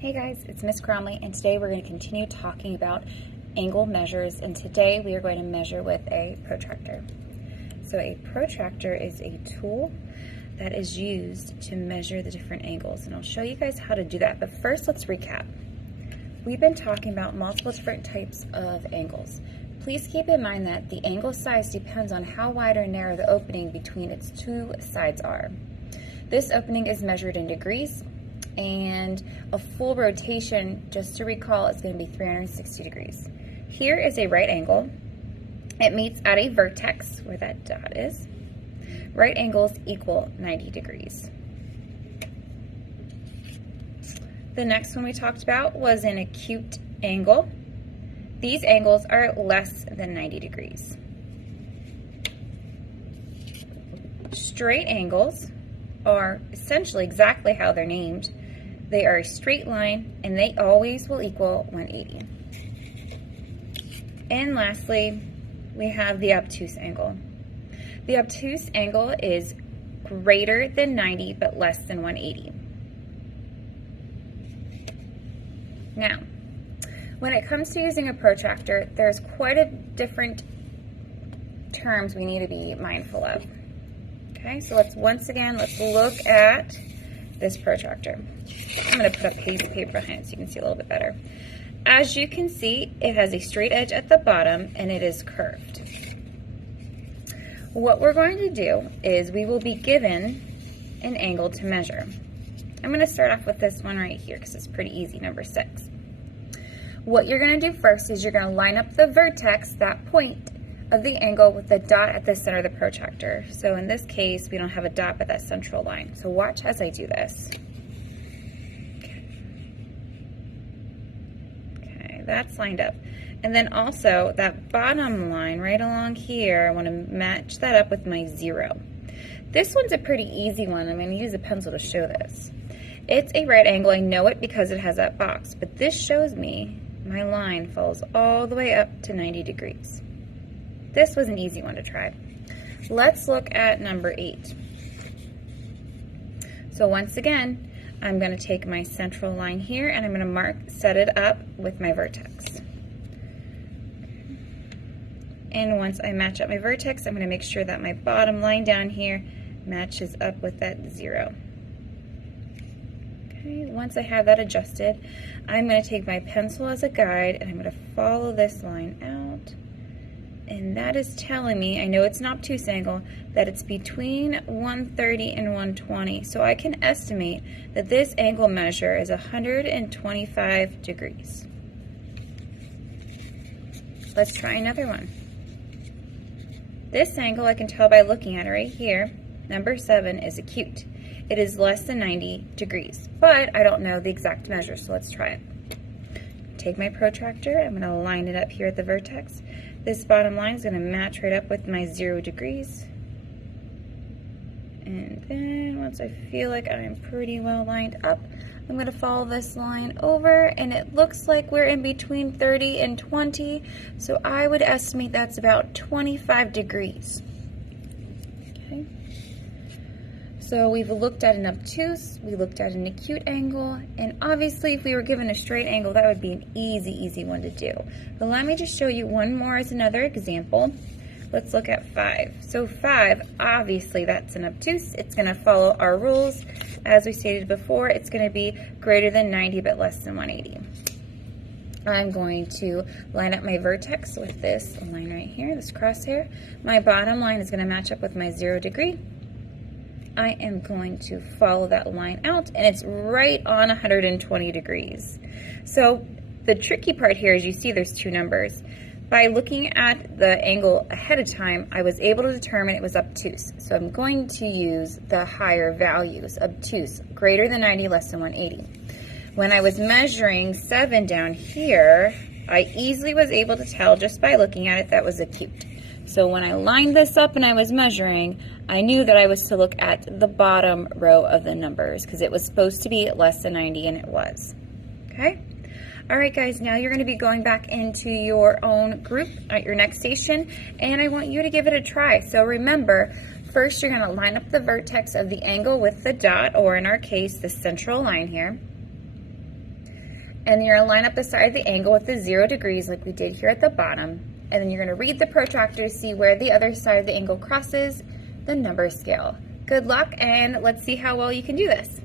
Hey guys, it's Miss Cromley, and today we're going to continue talking about angle measures, and today we are going to measure with a protractor. So a protractor is a tool that is used to measure the different angles, and I'll show you guys how to do that, but first let's recap. We've been talking about multiple different types of angles. Please keep in mind that the angle size depends on how wide or narrow the opening between its two sides are. This opening is measured in degrees, and a full rotation, just to recall, is going to be 360 degrees. Here is a right angle. It meets at a vertex where that dot is. Right angles equal 90 degrees. The next one we talked about was an acute angle. These angles are less than 90 degrees. Straight angles are essentially exactly how they're named. They are a straight line, and they always will equal 180. And lastly, we have the obtuse angle. The obtuse angle is greater than 90 but less than 180. Now, when it comes to using a protractor, there's quite a different terms we need to be mindful of. Okay, so let's look at this protractor. I'm going to put a piece of paper behind it so you can see a little bit better. As you can see, it has a straight edge at the bottom and it is curved. What we're going to do is we will be given an angle to measure. I'm going to start off with this one right here because it's pretty easy, number 6. What you're going to do first is you're going to line up the vertex, that point of the angle, with the dot at the center of the protractor. So in this case, we don't have a dot but that central line. So watch as I do this. Okay, that's lined up. And then also that bottom line right along here, I want to match that up with my 0. This one's a pretty easy one. I'm going to use a pencil to show this. It's a right angle. I know it because it has that box, but this shows me my line falls all the way up to 90 degrees. This was an easy one to try. Let's look at number 8. So once again, I'm going to take my central line here and I'm going to set it up with my vertex. And once I match up my vertex, I'm going to make sure that my bottom line down here matches up with that 0. Okay, once I have that adjusted, I'm going to take my pencil as a guide and I'm going to follow this line out. And that is telling me, I know it's an obtuse angle, that it's between 130 and 120. So I can estimate that this angle measure is 125 degrees. Let's try another one. This angle I can tell by looking at it right here, number 7, is acute. It is less than 90 degrees, but I don't know the exact measure, so let's try it. Take my protractor, I'm going to line it up here at the vertex. This bottom line is going to match right up with my 0 degrees. And then once I feel like I'm pretty well lined up, I'm going to follow this line over, and it looks like we're in between 30 and 20, so I would estimate that's about 25 degrees. Okay. So we've looked at an obtuse, we looked at an acute angle, and obviously if we were given a straight angle, that would be an easy one to do. But let me just show you one more as another example. Let's look at 5. So 5, obviously that's an obtuse. It's going to follow our rules. As we stated before, it's going to be greater than 90 but less than 180. I'm going to line up my vertex with this line right here, this crosshair. My bottom line is going to match up with my 0 degree. I am going to follow that line out, and it's right on 120 degrees. So the tricky part here is you see there's 2 numbers. By looking at the angle ahead of time, I was able to determine it was obtuse. So I'm going to use the higher values, obtuse, greater than 90, less than 180. When I was measuring 7 down here, I easily was able to tell just by looking at it that was acute. So when I lined this up and I was measuring, I knew that I was to look at the bottom row of the numbers because it was supposed to be less than 90, and it was. Okay? All right, guys, now you're going to be going back into your own group at your next station, and I want you to give it a try. So remember, first you're going to line up the vertex of the angle with the dot, or in our case, the central line here. And then you're going to line up the side of the angle with the 0 degrees like we did here at the bottom. And then you're going to read the protractor, see where the other side of the angle crosses the number scale. Good luck, and let's see how well you can do this.